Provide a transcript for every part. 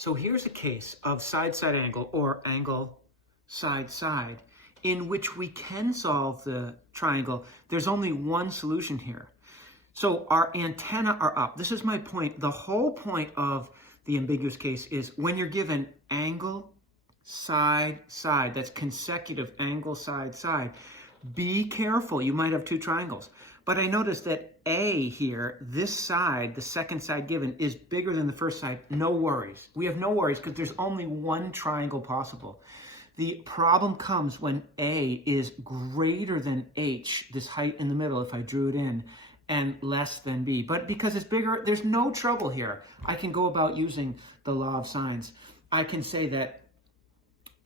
So here's a case of side-side angle or angle side-side in which we can solve the triangle. There's only one solution here. So our antennae are up. This is my point. The whole point of the ambiguous case is when you're given angle side-side, that's consecutive angle side-side, be careful. You might have two triangles. But I noticed that A here, this side, the second side given, is bigger than the first side. No worries. We have no worries because there's only one triangle possible. The problem comes when A is greater than H, this height in the middle, if I drew it in, and less than B. But because it's bigger, there's no trouble here. I can go about using the law of sines. I can say that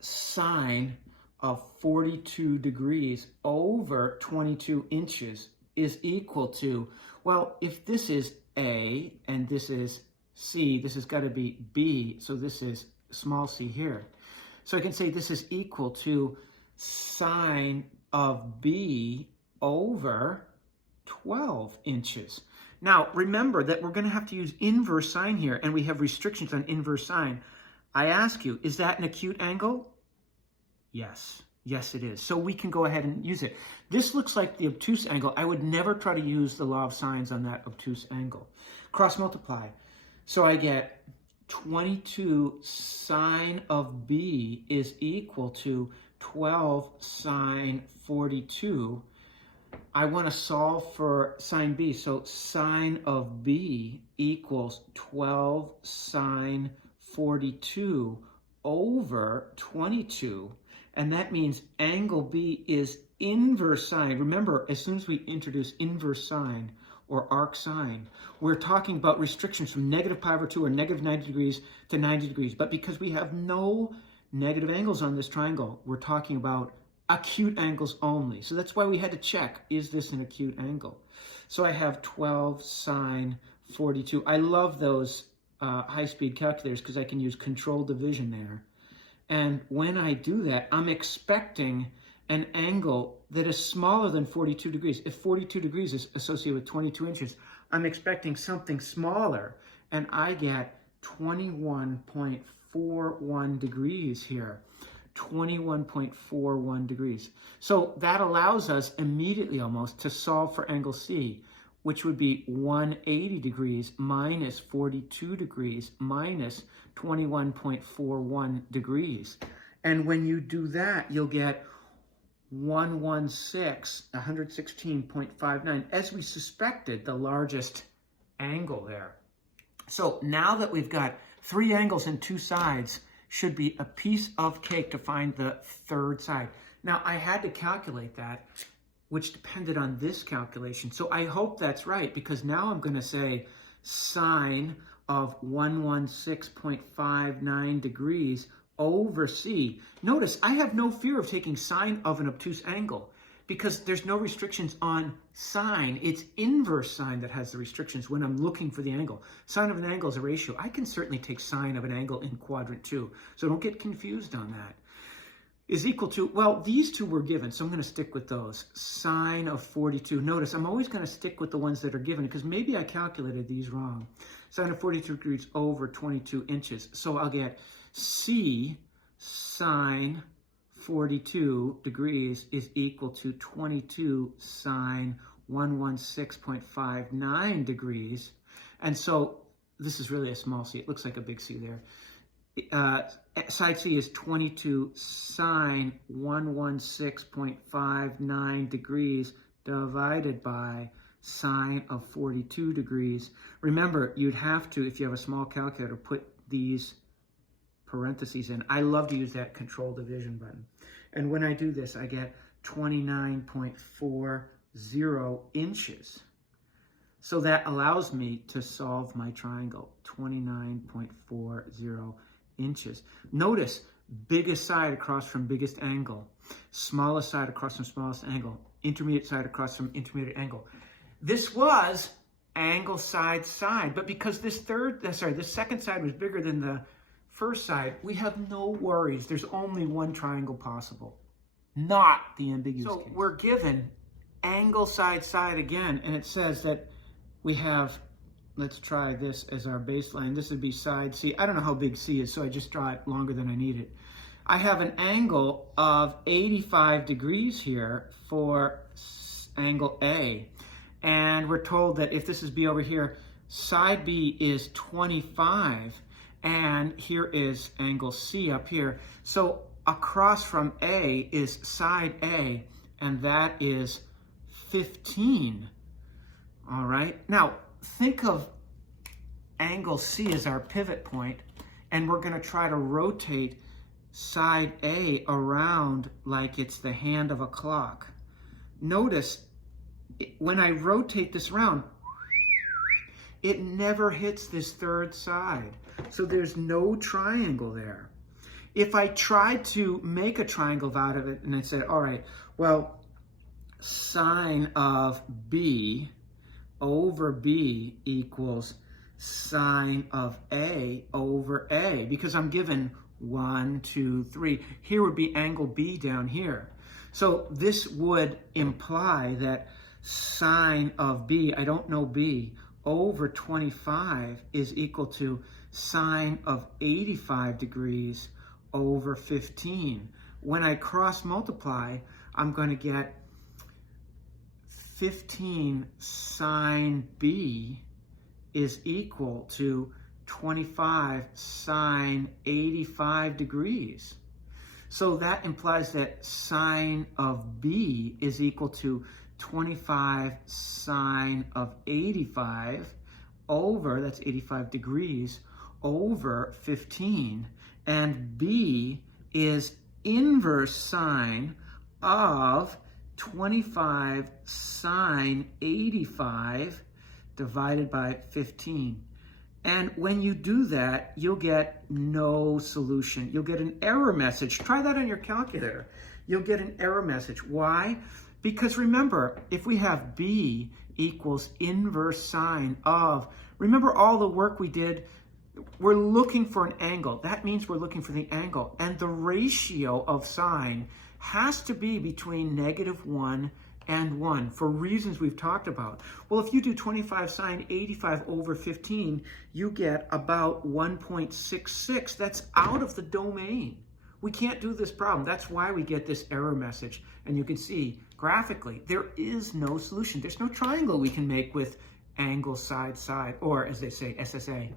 sine of 42 degrees over 22 inches is equal to, well, if this is A and this is C, this has got to be B, so this is small c here. So I can say this is equal to sine of B over 12 inches. Now, remember that we're going to have to use inverse sine here, and we have restrictions on inverse sine. I ask you, is that an acute angle? Yes. Yes, it is. So we can go ahead and use it. This looks like the obtuse angle. I would never try to use the law of sines on that obtuse angle. Cross multiply. So I get 22 sine of B is equal to 12 sine 42. I want to solve for sine B. So sine of B equals 12 sine 42 over 22. And that means angle B is inverse sine. Remember, as soon as we introduce inverse sine or arc sine, we're talking about restrictions from negative pi over 2 or negative 90 degrees to 90 degrees. But because we have no negative angles on this triangle, we're talking about acute angles only. So that's why we had to check, is this an acute angle? So I have 12 sine 42. I love those high-speed calculators because I can use controlled division there. And when I do that, I'm expecting an angle that is smaller than 42 degrees. If 42 degrees is associated with 22 inches, I'm expecting something smaller. And I get 21.41 degrees here. 21.41 degrees. So that allows us immediately almost to solve for angle C, which would be 180 degrees minus 42 degrees minus 21.41 degrees. And when you do that, you'll get 116.59, as we suspected, the largest angle there. So now that we've got three angles and two sides, should be a piece of cake to find the third side. Now, I had to calculate that, which depended on this calculation. So I hope that's right, because now I'm going to say sine of 116.59 degrees over C. Notice, I have no fear of taking sine of an obtuse angle because there's no restrictions on sine. It's inverse sine that has the restrictions when I'm looking for the angle. Sine of an angle is a ratio. I can certainly take sine of an angle in quadrant 2, so don't get confused on that. Is equal to, well, these two were given, so I'm going to stick with those. Sine of 42. Notice, I'm always going to stick with the ones that are given because maybe I calculated these wrong. Sine of 42 degrees over 22 inches. So I'll get C sine 42 degrees is equal to 22 sine 116.59 degrees. And so this is really a small c. It looks like a big C there. Side C is 22 sine 116.59 degrees divided by sine of 42 degrees. Remember, you'd have to, if you have a small calculator, put these parentheses in. I love to use that control division button. And when I do this, I get 29.40 inches. So that allows me to solve my triangle, 29.40 inches. Notice, biggest side across from biggest angle, smallest side across from smallest angle, intermediate side across from intermediate angle. This was angle side side, but because this second side was bigger than the first side, we have no worries. There's only one triangle possible, not the ambiguous case. So we're given angle side side again, and it says that we have let's try this as our baseline. This would be side C. I don't know how big C is, so I just draw it longer than I need it. I have an angle of 85 degrees here for angle A. And we're told that if this is B over here, side B is 25, and here is angle C up here. So across from A is side A, and that is 15. All right, now think of angle C as our pivot point, and we're going to try to rotate side A around like it's the hand of a clock. Notice when I rotate this around, it never hits this third side. So there's no triangle there. If I tried to make a triangle out of it and I said, all right, well, sine of B over B equals sine of A over A, because I'm given 1, 2, 3. Here would be angle B down here. So this would imply that sine of B, I don't know B, over 25 is equal to sine of 85 degrees over 15. When I cross multiply, I'm going to get 15 sine B is equal to 25 sine 85 degrees. So that implies that sine of B is equal to 25 sine of 85 over, that's 85 degrees, over 15. And B is inverse sine of 25 sine 85 divided by 15. And when you do that, you'll get no solution. You'll get an error message. Try that on your calculator. You'll get an error message. Why? Because remember, if we have B equals inverse sine of, remember all the work we did? We're looking for an angle. That means we're looking for the angle. And the ratio of sine has to be between -1 and 1 for reasons we've talked about. Well, if you do 25 sine 85 over 15, you get about 1.66. That's out of the domain. We can't do this problem. That's why we get this error message. And you can see graphically, there is no solution. There's no triangle we can make with angle side, side, or as they say, SSA.